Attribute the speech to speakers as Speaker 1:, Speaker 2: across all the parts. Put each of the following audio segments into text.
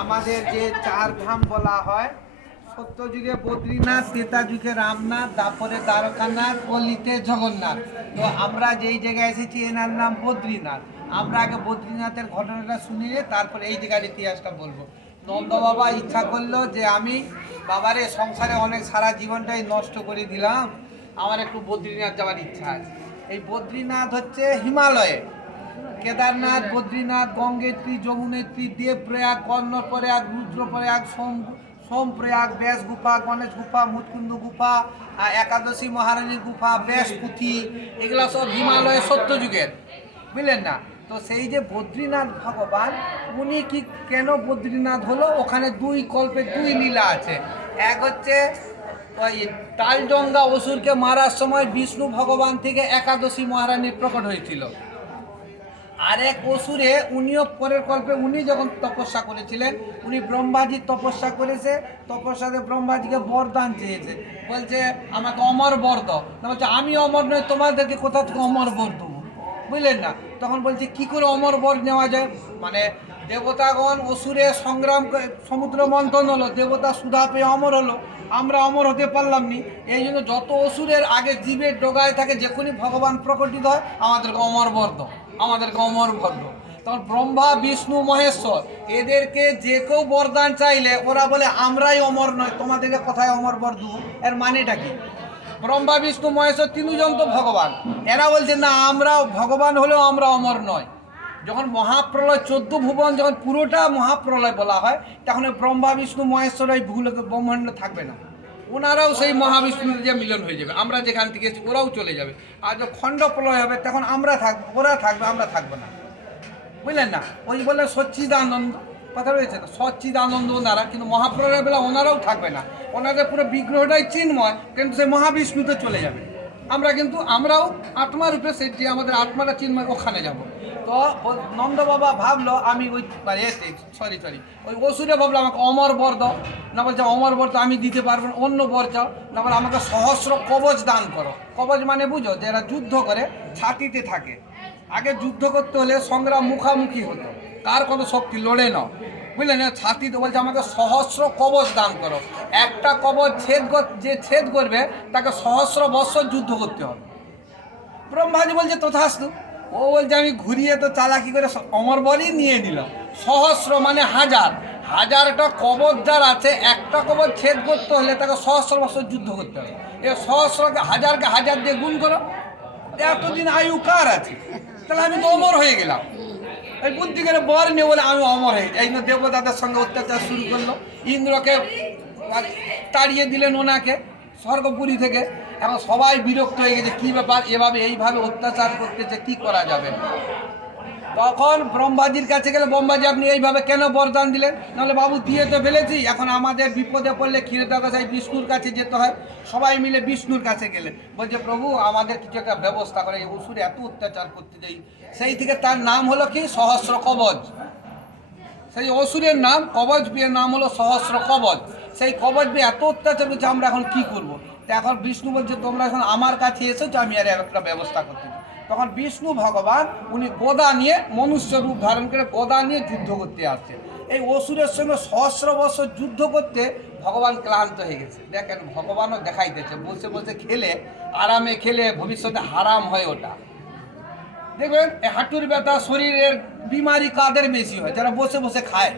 Speaker 1: আমাদের যে চার ধাম বলা হয়, সত্যযুগে বদ্রীনাথ ত্রেতা যুগে রামনাথ, তারপরে দ্বারকানাথ কলিতে জগন্নাথ। তো আমরা যেই জায়গায় এসেছি, এনার নাম বদ্রীনাথ। আমরা আগে বদ্রীনাথের ঘটনাটা শুনিয়ে তারপরে এই জায়গার ইতিহাসটা বলব। নন্দ বাবা ইচ্ছা করল যে আমি, বাবারে সংসারে অনেক সারা জীবনটাই নষ্ট করে দিলাম। আমার একটু বদ্রীনাথ যাওয়ার ইচ্ছা আছে। এই বদ্রীনাথ হচ্ছে হিমালয়ে। কেদারনাথ, বদ্রীনাথ, গঙ্গেত্রী, যমুনেত্রী, দেবপ্রয়াগ, কর্ণপ্রয়াগ, রুদ্রপ্রয়াগ, সোম, সোমপ্রয়াগ ব্যাস গুফা গণেশ গুফা মুৎকুন্দ গুফা একাদশী মহারানীর গুফা ব্যাস পুঁথি এগুলো সব হিমালয়ের সত্যযুগের। বুঝলেন না? তো সেই যে বদ্রীনাথ ভগবান, উনি কি কেন বদ্রীনাথ হলো? ওখানে দুই কল্পে দুই লীলা আছে। এক হচ্ছে ওই তালডঙ্গা অসুরকে মারার সময় বিষ্ণু ভগবান থেকে একাদশী মহারানীর প্রকট হয়েছিল। আর এক অসুরে উনিও পরের কল্পে উনি যখন তপস্যা করেছিলেন, উনি ব্রহ্মাজির তপস্যা করেছে, তপস্যাতে ব্রহ্মাজিকে বরদান চেয়েছে। বলছে, আমাকে অমর বর দাও। বলছে, আমি অমর নয় তোমাদেরকে কোথা থেকে অমর বর দেবো? বুঝলেন না? তখন বলছে, কি করে অমর বর নেওয়া যায়? মানে দেবতাগণ অসুরে সংগ্রাম সমুদ্র মন্থন হলো, দেবতা সুধা পেয়ে অমর হলো। আমরা অমর হতে পারলাম নি। এই জন্য যত অসুরের আগে জীবের ডোগায় থাকে যখনই ভগবান প্রকটিত হয়, আমাদেরকে অমর বর আমাদেরকে অমর বর দাও তখন ব্রহ্মা, বিষ্ণু, মহেশ্বর, এদেরকে যে কেউ বরদান চাইলে ওরা বলে, আমরাই অমর নয় তোমাদেরকে কোথায় অমর বর এর মানেটা কি? ব্রহ্মা, বিষ্ণু, মহেশ্বর তিনজন তো ভগবান। এরা বলছে, না, আমরা ভগবান হলেও আমরা অমর নয় যখন মহাপ্রলয়, চোদ্দ ভুবন যখন পুরোটা মহাপ্রলয় বলা হয়, তখন ব্রহ্মা, বিষ্ণু, মহেশ্বর ওই ভূলোক ব্রহ্মাণ্ড থাকবে না। ওনারাও সেই মহাবিষ্ণুর যে মিলন হয়ে যাবে। আমরা যেখান থেকে ওরাও চলে যাবে। আর যখন খণ্ড প্রলয় হবে, তখন আমরা থাকব ওরা থাকবে, আমরা থাকব না। বুঝলেন না? ওই বললেন সচ্চিদানন্দ, কথা রয়েছে না সচ্চিদানন্দ ওনারা, কিন্তু মহাপ্রলয় বেলা ওনারাও থাকবে না। ওনাদের পুরো বিগ্রহটাই চিন্ময়, কিন্তু সেই মহাবিষ্ণুতে চলে যাবে। আমরা কিন্তু আমরাও আত্মার উপরে সেই যে আমাদের আত্মাটা চিন্ময় ওখানে যাব। তো নন্দ বাবা ভাবলো, আমি ওই মানে সরি সরি ওই অসুরে ভাবলো আমাকে অমর বর দাও। না বলছে, অমর বর তো আমি দিতে পারব না, অন্য বর চাও। না বলে, আমাকে সহস্র কবচ দান করো। কবচ মানে বুঝো যে এরা যুদ্ধ করে, ছাতিতে থাকে। আগে যুদ্ধ করতে হলে সংগ্রাম মুখামুখি হতো। কার কত শক্তি লড়ে নাও। বুঝলেন না? ছাতিতে বলছে আমাকে সহস্র কবচ দান করো। একটা কবচ ছেদ যে ছেদ করবে, তাকে সহস্র বৎসর যুদ্ধ করতে হবে। ব্রহ্মাজি বলছে, তথাস্তু। ও বলছে, আমি ঘুরিয়ে তো চালাকি করে স- অমর বলই নিয়ে নিলাম। সহস্র মানে হাজার। হাজারটা কবচ যার আছে, একটা কবচ ছেদ করতে হলে তাকে সহস্র বছর যুদ্ধ করতে হবে। এ সহস্রকে হাজারকে হাজার দিয়ে গুণ করো। এতদিন আয়ু কার আছে? তাহলে আমি তো অমর হয়ে গেলাম। এই বুদ্ধি করে বর নেই বলে, আমি অমর হয়ে এই জন্য দেবতাদের সঙ্গে অত্যাচার শুরু করল। ইন্দ্রকে তাড়িয়ে দিলেন ওনাকে স্বর্গপুরী থেকে। এখন সবাই বিরক্ত হয়ে গেছে, কী ব্যাপার? এভাবে এইভাবে অত্যাচার করতেছে, কি করা যাবে? তখন ব্রহ্মাজির কাছে গেলে, ব্রহ্মাজি আপনি এইভাবে কেন বরদান দিলেন? নাহলে বাবু, দিয়ে তো ফেলেছি। এখন আমাদের বিপদে পড়লে ক্ষীরে সেই বিষ্ণুর কাছে যেতে হয়। সবাই মিলে বিষ্ণুর কাছে গেলেন। বলছে, প্রভু, আমাদের কিছু একটা ব্যবস্থা করে, এই অসুরে এত অত্যাচার করতে যাই সেই থেকে তার নাম হলো কি? সহস্র কবচ। সেই অসুরের নাম, কবচ বিয়ের নাম হলো সহস্র কবচ। সেই কবচ বিয়ে এত অত্যাচার করছে, আমরা এখন কি করব? তা এখন বিষ্ণু বলছে, তোমরা এখন আমার কাছে এসেছ, আমি আর একটা ব্যবস্থা করতে। তখন বিষ্ণু ভগবান উনি গোদা নিয়ে মনুষ্য রূপ ধারণ করে গোদা নিয়ে যুদ্ধ করতে আসছে। এই অসুরের সঙ্গে সহস্র বছর যুদ্ধ করতে ভগবান ক্লান্ত হয়ে গেছে। দেখেন, ভগবানও দেখাইতেছে বসে বসে খেলে, আরামে খেলে ভবিষ্যতে হারাম হয় ওটা। দেখবেন হাঁটুর ব্যথা শরীরের বিমারি কাদের বেশি হয়? যারা বসে বসে খায়।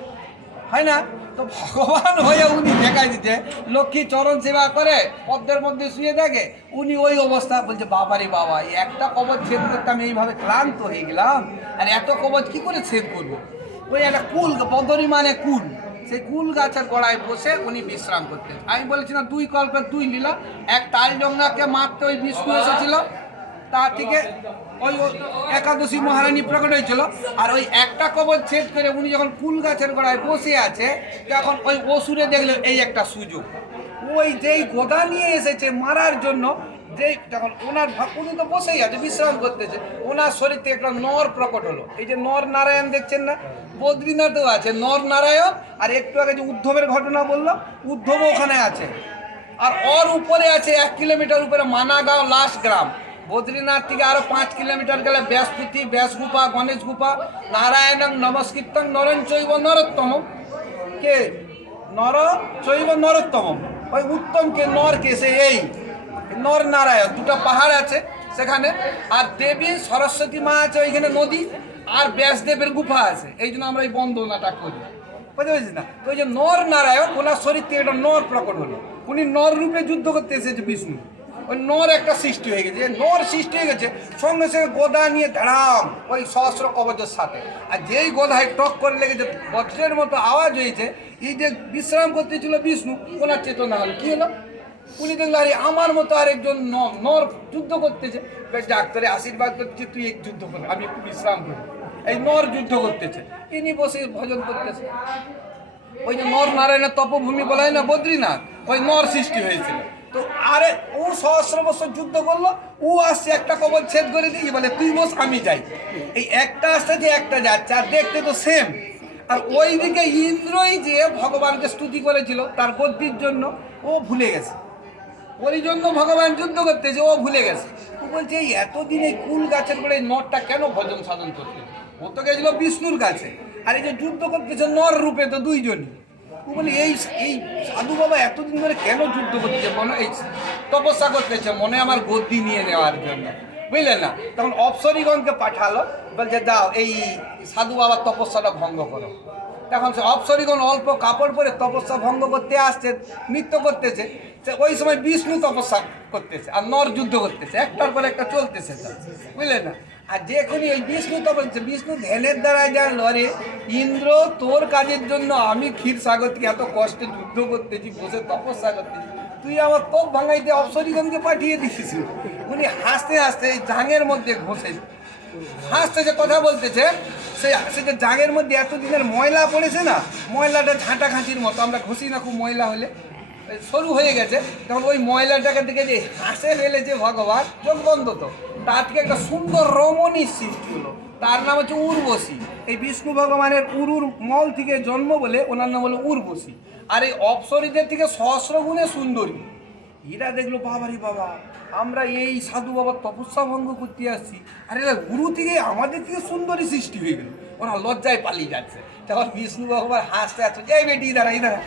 Speaker 1: হয় না? তো ভগবান হয়ে উনি দেখাই দিতে। লক্ষ্মী চরণ সেবা করে, পদ্মের মধ্যে শুয়ে থাকে। উনি ওই অবস্থা বলছে, বাবারে বাবা, এই একটা কবচ ছেদ করতে আমি এইভাবে ক্লান্ত হয়ে গেলাম। আর এত কবচ কি করে ছেদ করব? ওই একটা কুল, পদরি মানে কুল। সেই কুল গাছের গোড়ায় বসে উনি বিশ্রাম করতেন। আমি বলেছিলাম, দুই কল্পের দুই লীলা, এক তালডঙ্গাকে মারতে ওই বিষ্ণু এসেছিল তা থেকে ওই একাদশী মহারানী প্রকট হয়েছিল। আর ওই একটা কবর ছেদ করে উনি যখন কুল গাছের গোড়ায় বসে আছে, তখন ওই অসুরে দেখল এই একটা সুযোগ। ওই যেই গোদা নিয়ে এসেছে মারার জন্য, যেই তখন ওনার উনি তো বসেই আছে, বিশ্রাম করতেছে। ওনার শরীর থেকে একটা নর প্রকট হলো। এই যে নর নারায়ণ দেখছেন না? বদ্রীনাথেও আছে, নর নারায়ণ। আর একটু আগে যে উদ্ধবের ঘটনা বললাম, উদ্ধবও ওখানে আছে। আর ওর উপরে আছে এক কিলোমিটার উপরে মানাগাঁও লাস্ট গ্রাম। বদ্রীনাথ থেকে আরও পাঁচ কিলোমিটার গেলে ব্যাসপুতি ব্যাসগুপা গণেশ গুপা নারায়ণং নমস্কীর্তন নরেন চৈব নরোত্তম কে? নর চৈব নরোত্তম ওই উত্তম কে? নর কে? সে এই। নর নারায়ণ। দুটো পাহাড় আছে সেখানে। আর দেবী, সরস্বতী মা আছে ওইখানে নদী, আর ব্যাসদেবের গুফা আছে। এই জন্য আমরা এই বন্দনাটা করি। বুঝতে পেরেছিস না? তো ওই যে নর নারায়ণ, ওনার শরীর থেকে একটা নর প্রকট হলো। উনি নর রূপে যুদ্ধ করতে এসেছে বিষ্ণু। ওই নর একটা সৃষ্টি হয়ে গেছে। নর সৃষ্টি হয়ে গেছে, সঙ্গে সঙ্গে গোদা নিয়ে ধাড়াম ওই সহস্র কবচের সাথে। আর যেই গোদায় টক করে লেগেছে, বজ্রের মতো আওয়াজ হয়েছে, এই যে বিশ্রাম করতেছিল বিষ্ণু, ওনার চেতনা হলো। কি হলো? উনি দেখল, আরে আমার মতো আরেকজন নর যুদ্ধ করতেছে। ডাক্তারে আশীর্বাদ করছে তুই এক যুদ্ধ কর, আমি একটু বিশ্রাম করি। এই নর যুদ্ধ করতেছে। ইনি বসে ভজন করতেছে। ওই যে নর নারায়ণের তপভূমি বলা হয় না বদ্রীনাথ, ওই নর সৃষ্টি হয়েছিল। আরে ও সহস্র বছর যুদ্ধ করল ও আসছে একটা কবর ছেদ করে দিয়ে বলে, তুই বস, আমি যাই। এই একটা আসতে যে একটা যাচ্ছে, আর দেখতে তো সেম আর ওইদিকে ইন্দ্রই যে ভগবানকে স্তুতি করেছিল, তার গদ্দির জন্য ও ভুলে গেছে। ওই জন্য ভগবান যুদ্ধ করতেছে ও ভুলে গেছে। ও বলছে, এই এতদিন এই কুল গাছের করে এই নরটা কেন ভজন সাধন করতে? ও তো গেছিল বিষ্ণুর কাছে। আর এই যে যুদ্ধ করতেছে নর রূপে তো দুইজনই। ও বলে, এই এই সাধু বাবা এতদিন ধরে কেন যুদ্ধ করতেছে মনে, এই তপস্যা করতেছে, মনে আমার গদ্দি নিয়ে নেওয়ার জন্য। বুঝলেন না? তখন অপসরীগণকে পাঠালো, বলছে যাও এই সাধু বাবার তপস্যাটা ভঙ্গ করো। তখন সে অপসরীগণ অল্প কাপড় পরে তপস্যা ভঙ্গ করতে আসছে, নৃত্য করতেছে। সে ওই সময় বিষ্ণু তপস্যা করতেছে, আর নর যুদ্ধ করতেছে। একটার পর একটা চলতেছে বুঝলেন না? আর যেখানে ওই বিষ্ণু তপস্যা বিষ্ণু ধ্যানের দ্বারা যা আরে ইন্দ্র, তোর কাজের জন্য আমি ক্ষীর সাগরকে এত কষ্টে যুদ্ধ করতেছি, বসে তপস্যা করতেছি। তুই আমার তোপ ভাঙাইতে অপসরীগণকে পাঠিয়ে দিছিস উনি হাসতে হাসতে এই জাঙের মধ্যে ঘষে হাসতে যে কথা বলতেছে, সে সে যে জাগের মধ্যে এতদিনের ময়লা পড়েছে না, ময়লাটা ঝাঁটা খাঁচির মতো, আমরা ঘষি না খুব ময়লা হলে। সরু হয়ে গেছে, তখন ওই ময়লাটাকে দেখে যে হাসে ফেলেছে ভগবান, চোখ বন্ধ তো। তার থেকে একটা সুন্দর রমণীর সৃষ্টি হলো। তার নাম হচ্ছে উর্বশী। এই বিষ্ণু ভগবানের উরুর মল থেকে জন্ম বলে ওনার নাম হলো উর্বশী। আর এই অপসরীদের থেকে সহস্র গুণে সুন্দরী। এরা দেখল, বাবারে বাবা, আমরা এই সাধু বাবার তপস্যা ভঙ্গ করতে আসছি। আর এরা গুরু থেকে আমাদের থেকে সুন্দরী সৃষ্টি হয়ে গেল। ওরা লজ্জায় পালিয়ে যাচ্ছে। তখন বিষ্ণু ভগবান হাসতে আসছে এই বেটি, দাঁড়া দাঁড়া।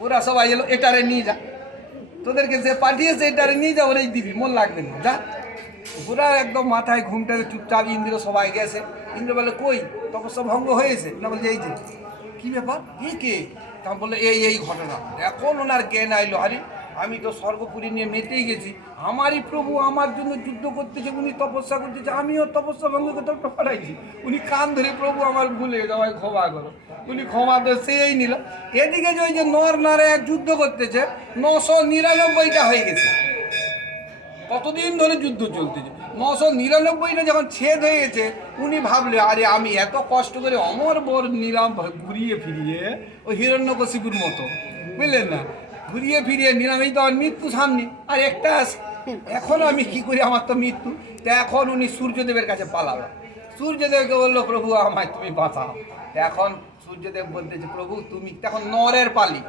Speaker 1: ওরা সবাই এলো, এটারে নিয়ে যা। তোদেরকে যে পাঠিয়েছে, এটারে নিয়ে যা ওরাই দিবি, মন লাগবে না। যা। ওরা একদম মাথায় ঘুমটাকে চুপচাপ ইন্দ্র সবাই গেছে। ইন্দ্র বলে, কই, তপস্যা ভঙ্গ হয়েছে? না বলছে এই যে, কি ব্যাপার? এ কে? তখন বলল এই এই ঘটনা। এখন ওনার জ্ঞান আইলো আরে আমি তো স্বর্গপুরী নিয়ে মেতেই গেছি। আমারই প্রভু আমার জন্য যুদ্ধ করতেছে, উনি তপস্যা করতেছে, আমিও তপস্যা ভঙ্গ করতে পাঠাইছি উনি কান ধরে, প্রভু, আমার ভুলে যাওয়াই ক্ষমা করো। উনি ক্ষমা তো সেই নিল। এদিকে যে ওই যে নর নারায়ণ যুদ্ধ করতেছে, নশো নিরানব্বইটা হয়ে গেছে। কতদিন ধরে যুদ্ধ চলতেছে? নশো নিরানব্বইটা যখন ছেদ হয়ে গেছে, উনি ভাবলে, আরে আমি এত কষ্ট করে অমর বর নিলাম ঘুরিয়ে ফিরিয়ে ওই হিরণ্যকশিপুর মতো। বুঝলেন না? ঘুরিয়ে ফিরিয়ে নিলাম, এই তো আমার মৃত্যু সামনে। আর একটা। এখন আমি কি করি? আমার তো মৃত্যু। তো এখন উনি সূর্যদেবের কাছে পালালো। সূর্যদেবকে বলল, প্রভু, আমায় তুমি বাঁচাও। এখন সূর্যদেব বলতেছে, প্রভু, তুমি তখন নরের পালি।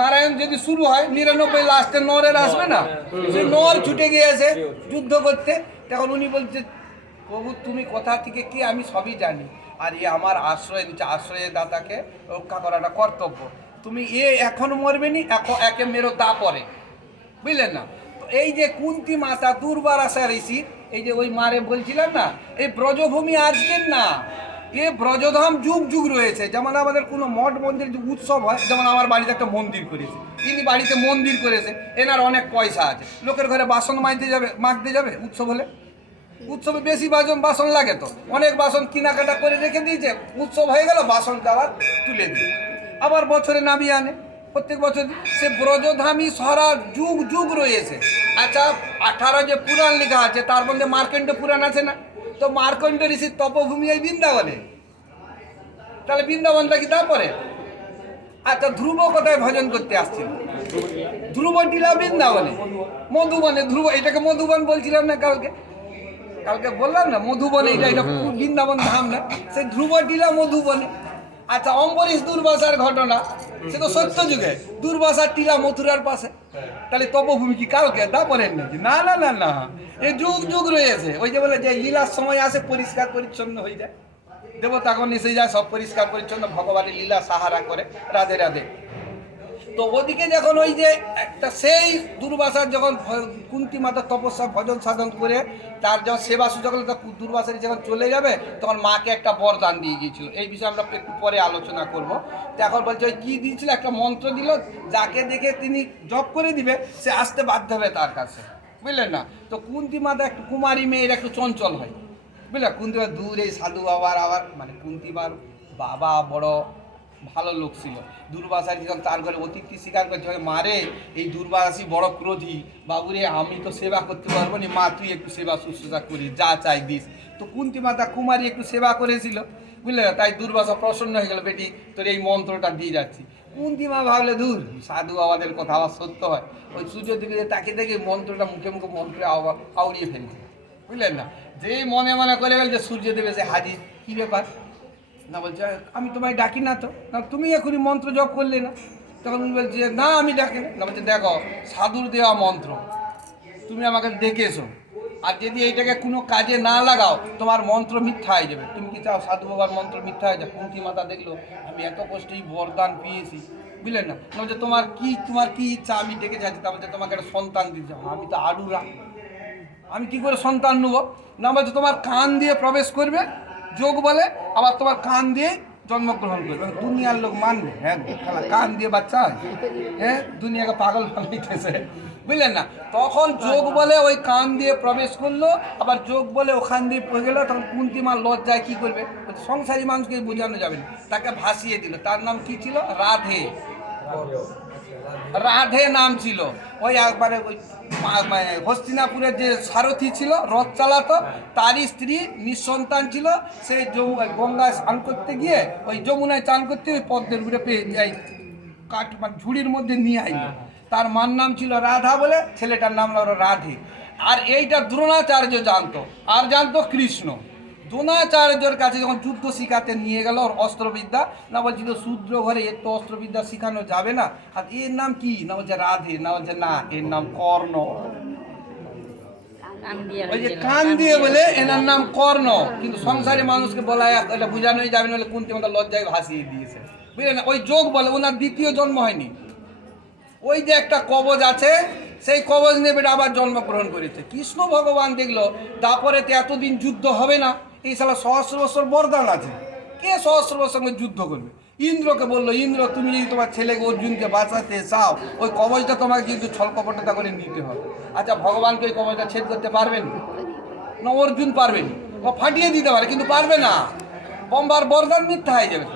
Speaker 1: নারায়ণ যদি শুরু হয়, নিরানব্বই লাস্টে নরের আসবে না? সে নর ছুটে গিয়েছে যুদ্ধ করতে, তখন উনি বলছে, প্রভু, তুমি কোথা থেকে কি আমি সবই জানি। আর এ আমার আশ্রয় নিচ্ছে, আশ্রয়ের দাতাকে রক্ষা করাটা কর্তব্য। তুমি এ এখন মরবে নি একে মেরো দা পরে। বুঝলেন না? এই যে কুন্তি মাতা, দুর্বার আশা ঋষি, এই যে ওই মারে বলছিলাম না, এই ব্রজভূমি আজকের না। এ ব্রজধাম যুগ যুগ রয়েছে। যেমন আমাদের কোনো মঠ মন্দির উৎসব হয়, যেমন আমার বাড়িতে একটা মন্দির করেছে। ইনি বাড়িতে মন্দির করেছে, এনার অনেক পয়সা আছে। লোকের ঘরে বাসন মাজতে যাবে, মাখতে যাবে উৎসব হলে? উৎসবে বেশি বাসন বাসন লাগে তো। অনেক বাসন কেনাকাটা করে রেখে দিয়েছে, উৎসব হয়ে গেল, বাসন আবার তুলে দিয়ে আবার বছরে নামিয়ে আনে, প্রত্যেক বছর। সে ব্রজধামী সারা যুগ যুগ রয়েছে। আচ্ছা আঠারো যে পুরাণ লেখা আছে, তার মধ্যে মার্কণ্ড পুরাণ আছে না? তো মার্কণ্ড ঋষির তপভূমি এই বৃন্দাবনে। তাহলে বৃন্দাবনটা কি তারপরে? আচ্ছা ধ্রুব কোথায় ভজন করতে আসছিল? ধ্রুব টিলা বৃন্দাবনে। মধুবনে ধ্রুব এটাকে মধুবন বলছিলাম না কালকে? কালকে বললাম না মধুবনে এটা এটা বৃন্দাবন ধাম না? সেই ধ্রুব টিলা মধুবনে। আচ্ছা অম্বরীশ দুর্বাসার ঘটনা। সে তো সত্য যুগে। দুর্বাসা, টিলা, মথুরার পাশে। তাহলে তপভূমি কি কালকে তা বলেন নাকি না না না না। এই যুগ যুগ রয়েছে। ওই যে বলে যে, লীলার সময় আসে, পরিষ্কার, পরিচ্ছন্ন হয়ে যায়। দেবতাগণ এসে যায়, সব পরিষ্কার, পরিচ্ছন্ন। ভগবানের লীলা, সাহারা করে, রাধে রাধে। তো ওদিকে যখন ওই যে একটা সেই দুর্বাসার যখন কুন্তি মাতা তপস্যা, ভজন সাধন করে তার যখন সেবা সুযোগ দুর্বাসারি যখন চলে যাবে, তখন মাকে একটা বরদান দিয়ে গিয়েছিল। এই বিষয়ে আমরা একটু পরে আলোচনা করব। তো এখন বলছে, ওই কী দিয়েছিল? একটা মন্ত্র দিল, যাকে দেখে তিনি জপ করে দিবে, সে আসতে বাধ্য হবে তার কাছে। বুঝলেন না? তো কুন্তি মাতা একটু কুমারী মেয়ের একটু চঞ্চল হয়। বুঝলে? কুন্তি মা দূরে সাধু বাবার আবার মানে কুন্তিমার বাবা বড় ভালো লোক ছিল। দুর্বাসার যখন তার ঘরে অতিথি স্বীকার করছে "ওই মারে, এই দুর্বাসী বড় ক্রোধী। বাবুরে, আমি তো সেবা করতে পারব না। মা, তুই একটু সেবা শুশ্রূষা করি যা চাই দিস। তো কুন্তি মাতা কুমারী একটু সেবা করেছিল, বুঝলে? না তাই দুর্বাসা প্রসন্ন হয়ে গেল, বেটি, তোর এই মন্ত্রটা দিয়ে যাচ্ছি। কুন্তি মা ভাবলে দূর সাধু বাবাদের কথা আবার সত্য হয়। ওই সূর্য দিকে তাকে দেখে মন্ত্রটা মুখে মুখে মন্ত্রে আউড়িয়ে ফেলছে, বুঝলেন না? যে মনে মনে করে গেল যে সূর্য দেবে সে হাজির। কী ব্যাপার? না বলছে, আমি তোমায় ডাকি না তো। না, তুমি এখনই মন্ত্র জপ করলে না। তখন উনি বলছে, না, আমি ডাকি না। বলছে, দেখো, সাধুর দেওয়া মন্ত্র। তুমি আমাকে এসো। আর যদি এইটাকে কোনো কাজে না লাগাও, তোমার মন্ত্র মিথ্যা হয়ে যাবে। তুমি কি চাও, সাধু বাবার মন্ত্র মিথ্যা হয়ে যাবে কুন্তি মাতা দেখল, আমি এত কষ্টেই বরদান পেয়েছি। বুঝলেন না? না বলছে, তোমার কি তোমার কি ইচ্ছা? আমি ডেকে যাচ্ছি। তা বলছে, তোমাকে একটা সন্তান দিতে হবে। আমি তো আড়ুরা আমি কি করে সন্তান নেব? না বলছে, তোমার কান দিয়ে প্রবেশ করবে যোগ বলে, আবার তোমার কান দিয়ে জন্মগ্রহণ করবে। মানে দুনিয়ার লোক মানবে। হ্যাঁ শালা কান দিয়ে বাচ্চা হয়। দুনিয়াকে পাগল বানাইতেছে। বুঝলেন না? তখন যোগ বলে ওই কান দিয়ে প্রবেশ করল, আবার যোগ বলে ওখান দিয়ে পড়ে গেলো, তখন কুন্তিমা লজ্জায় কী করবে? সংসারী মানুষকে বোঝানো যাবে না। তাকে ভাসিয়ে দিল। তার নাম কি ছিল? রাধে। রাধে নাম ছিল। ওই একবারে ওই মানে হস্তিনাপুরের যে সারথি ছিল রথ চালাতো তারই স্ত্রী নিঃসন্তান ছিল। সেই যমু- গঙ্গায় স্নান করতে গিয়ে ওই যমুনায় চান করতে ওই পদ্মের উপরে পেয়ে যাই কাঠ মানে ঝুড়ির মধ্যে নিয়ে আইলো। তার মার নাম ছিল রাধা বলে ছেলেটার নাম হলো রাধে। আর এইটা দ্রোণাচার্য জানতো। আর জানতো কৃষ্ণ। দ্রোণাচার্যর কাছে যখন যুদ্ধ শিখাতে নিয়ে গেল ওর অস্ত্রবিদ্যা না বলছিল শূদ্র ঘরে এর তো অস্ত্রবিদ্যা শেখানো যাবে না। আর এর নাম কি? না বলছে রাধে না বলছে না এর নাম কর্ণ। ওই যে কান দিয়ে বলে এনার নাম কর্ণ। কিন্তু সংসারে মানুষকে বলা এটা বোঝানোই যাবে না বলে কুন্তি মাতা লজ্জায় ভাসিয়ে দিয়েছে। বুঝলেন ওই যোগ বলে ওনার দ্বিতীয় জন্ম হয়নি। ওই যে একটা কবজ আছে সেই কবজ নিয়ে বেটা আবার জন্মগ্রহণ করেছে। কৃষ্ণ ভগবান দেখল তারপরে তো এতদিন যুদ্ধ হবে না। এই সালা সহস্র বছর বরদান আছে। কে সহস্র বছর সঙ্গে যুদ্ধ করবে? ইন্দ্রকে বলল, ইন্দ্র, তুমি যদি তোমার ছেলেকে, অর্জুনকে বাঁচাতে চাও, ওই কবজটা তোমাকে কিন্তু ছলকপটতা করে নিতে হবে। আচ্ছা ভগবানকে ওই কবজটা ছেদ করতে পারবেন না? অর্জুন পারবেন ও ফাটিয়ে দিতে পারে, কিন্তু পারবে না। বোম্বার বরদান মিথ্যা হয়ে যাবে।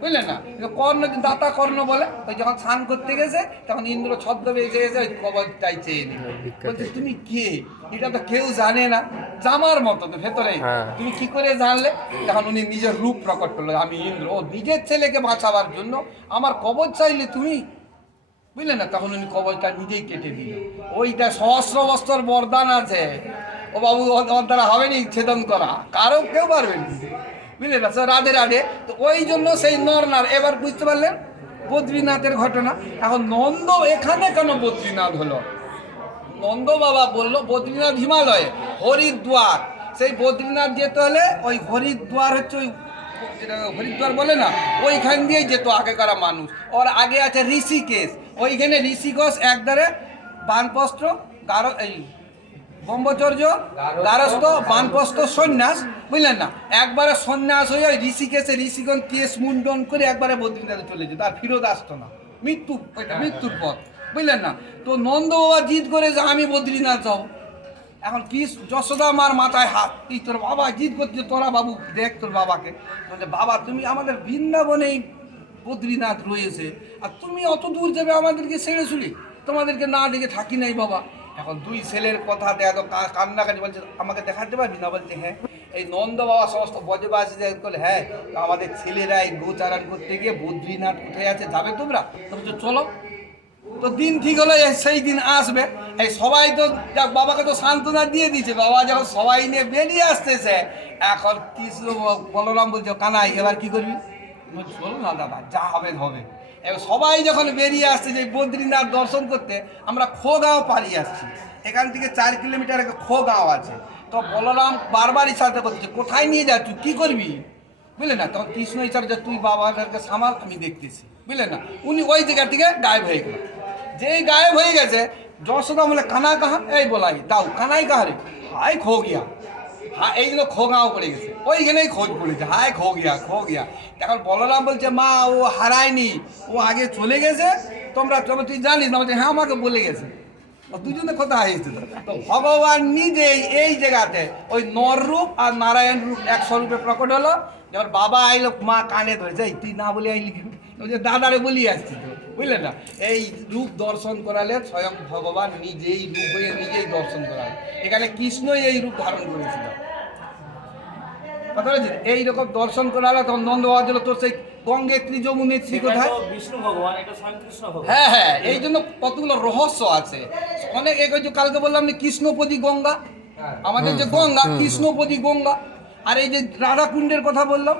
Speaker 1: বুঝলেন না? কর্ণ দাতা কর্ণ বলে ওই যখন স্নান করতে গেছে তখন ইন্দ্র ছদ্মবে এসে গেছে ওই কবচটাই চেয়ে নিল। বলছে তুমি কে? এটা তো কেউ জানে না। জামার মতো তো ভেতরে।
Speaker 2: হ্যাঁ।
Speaker 1: তুমি কি করে জানলে? তখন উনি নিজের রূপ প্রকট করল আমি ইন্দ্র। ও নিজের ছেলেকে বাঁচাবার জন্য আমার কবর চাইলে তুমি? বুঝলে না? তখন উনি কবরটা নিজেই কেটে দিল। ওইটা সহস্র বস্ত্র বরদান আছে। ও বাবু ওর- দ্বারা হবে নি ছেদন করা। কারও কেউ পারবে না। বুঝলেন না রাধে রাধে। তো ওই জন্য সেই নর নার এবার বুঝতে পারলেন? বদ্রীনাথের ঘটনা। এখন নন্দ এখানে কেন বদ্রীনাথ হলো? নন্দ বাবা বলল, বদ্রীনাথ হিমালয়ে, হরিদ্বার। সেই বদ্রীনাথ যেতে হলে ওই হরিদ্বার হচ্ছে ওই হরিদ্বার বলে না, ওইখান দিয়েই যেত আগেকার মানুষ। ওর আগে আছে ঋষিকেশ। ওইখানে ঋষিকেশ একদারে বানপস্ত্র, গারো এই ব্রহ্মচর্য, দ্বারস্থ বানপস্ত সন্ন্যাস, বুঝলেন না? একবারে সন্ন্যাস হয়ে ঋষিকেশে ঋষিগণ কেশ মুন্ডন করে একবারে বদ্রীনাথে চলে যেত, আর ফিরত আসতো না। মৃত্যু মৃত্যুর পথ, বুঝলেন না? তো নন্দ বাবা জিদ করে যে, আমি বদ্রীনাথ যাব। এখন কি যশোদা মার মাথায় হাত, এই তোর বাবা জিদ করছে তোরা বাবু, দেখ তোর বাবাকে। বলছে, বাবা, তুমি আমাদের বৃন্দাবনেই বদ্রীনাথ রয়েছে, আর তুমি অত দূর যাবে আমাদেরকে ছেড়ে শুলি তোমাদেরকে না ডেকে থাকি নাই বাবা। এখন দুই ছেলের কথা কা- কান্নাকাটি বলছে, আমাকে দেখাতে পারবি না? বলছে হ্যাঁ। এই নন্দ বাবা সমস্ত বজবাসীদের বলে হ্যাঁ আমাদের ছেলেরা এই গোচারণ করতে গিয়ে বদ্রীনাথ কোথায় আছে, যাবে তোমরা? তো বলছে, চলো। তো দিন ঠিক হলো সেই দিন আসবে। এই সবাই তো যাক, বাবাকে তো সান্ত্বনা দিয়ে দিয়েছে। বাবা যখন সবাই নিয়ে বেরিয়ে আসতেছে, এখন কৃষ্ণ বলরাম বলছে, কানাই, এবার কি করবি? চলো না দাদা, যা হবে হবে। সবাই যখন বেরিয়ে আসছে যে বদ্রীনাথ দর্শন করতে, আমরা খোগাঁও পালিয়ে আসছি। এখান থেকে চার কিলোমিটার খোগাঁও আছে। তো বলরাম বারবার ইচ্ছা করতেছে কোথায় নিয়ে যাচ্ছ কি করবি? বুঝলে না? তখন কৃষ্ণ যে তুই বাবাটাকে সামাল, আমি দেখতেছি। বুঝলে না? উনি ওই জায়গা থেকে গায়েব হয়ে গেল। যেই গায়েব হয়ে গেছে, যশোদা বলে, কানা কাহা? এই বলাই তাও কানাই কাহারে হাই খো গিয়া হ্যাঁ এইগুলো খোগাও পড়ে গেছে। ওইখানেই খোঁজ পড়েছে। হায় খো গিয়া খো গিয়া এখন বলরাম বলছে, মা, ও হারায়নি। ও আগে চলে গেছে। তোমরা তবে তুই জানিস? না বলছে হ্যাঁ আমাকে বলে গেছে। দুজনে কথা হয়েছে তো। ভগবান নিজেই এই জায়গাতে ওই নর রূপ আর নারায়ণ রূপ এক স্বরূপে প্রকট হলো। যখন বাবা আইলো, মা কানে ধরেছে তুই না বলে আইলি কেন?" ওই যে দাদারে বলি আসছি তো বুঝলে না? এই রূপ দর্শন করালে স্বয়ং ভগবান নিজেই রূপ হয়ে নিজেই দর্শন করালে এখানে কৃষ্ণই এই রূপ ধারণ করেছিল। কথা বলছি? এইরকম দর্শন করালে তখন নন্দ বাবা দিল তোর সেই গঙ্গেত্রী যমুনেত্রী কোথায়?
Speaker 2: বিষ্ণু ভগবান এটা স্বয়ং ভগবান।
Speaker 1: হ্যাঁ হ্যাঁ এই জন্য কতগুলো রহস্য আছে। অনেক এই যে কালকে বললাম যে কৃষ্ণপদী গঙ্গা আমাদের যে গঙ্গা কৃষ্ণপদী গঙ্গা আর এই যে রাধাকুণ্ডের কথা বললাম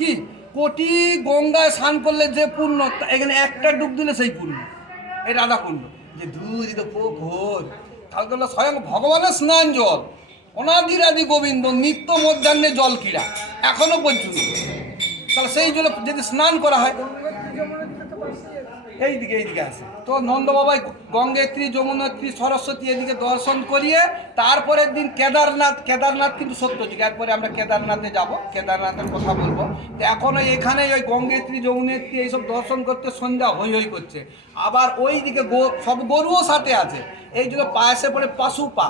Speaker 1: কি? কোটি গঙ্গায় স্নান করলে যে পূর্ণ এখানে একটা ডুব দিলে সেই পূর্ণ এই রাধা কুণ্ড। যে দুধ ভোর কালকে বলল স্বয়ং ভগবানের স্নান জল, অনাদিরাদি গোবিন্দ নিত্য মধ্যাহ্নে জল ক্রীড়া এখনও পর্যন্ত। তাহলে সেই জলে যদি স্নান করা হয়, এইদিকে এইদিকে আছে তো নন্দবাবাই গঙ্গেত্রী যমুনেত্রী সরস্বতী এদিকে দর্শন করিয়ে তারপরের দিন কেদারনাথ কেদারনাথ কিন্তু সত্য যুগ এরপরে আমরা কেদারনাথে যাব কেদারনাথের কথা বলব। তো এখনও এখানে ওই গঙ্গেত্রী যমুনেত্রী এইসব দর্শন করতে সন্ধ্যা হই হই করছে। আবার ওই দিকে সব গরুও সাথে আছে। এই জন্য পায়েসে পড়ে পশু পা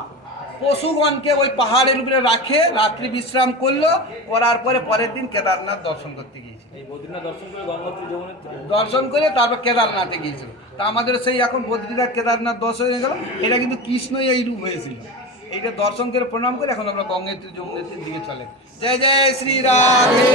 Speaker 1: পশুগণকে ওই পাহাড়ের উপরে রাখে রাত্রি বিশ্রাম করল করার পরে পরের দিন কেদারনাথ দর্শন করতে গিয়েছে
Speaker 2: এই বদ্রীনাথ দর্শন করে
Speaker 1: দর্শন করে তারপর কেদারনাথে গিয়েছিল। তা আমাদের সেই এখন বদ্রীনাথ কেদারনাথ দর্শন হয়ে গেল। এটা কিন্তু কৃষ্ণই এই রূপ হয়েছিল। এইটা দর্শন করে প্রণাম করে এখন আমরা গঙ্গেত্রী যমুনেত্রীর দিকে চলে। জয় জয়, শ্রী রাধে।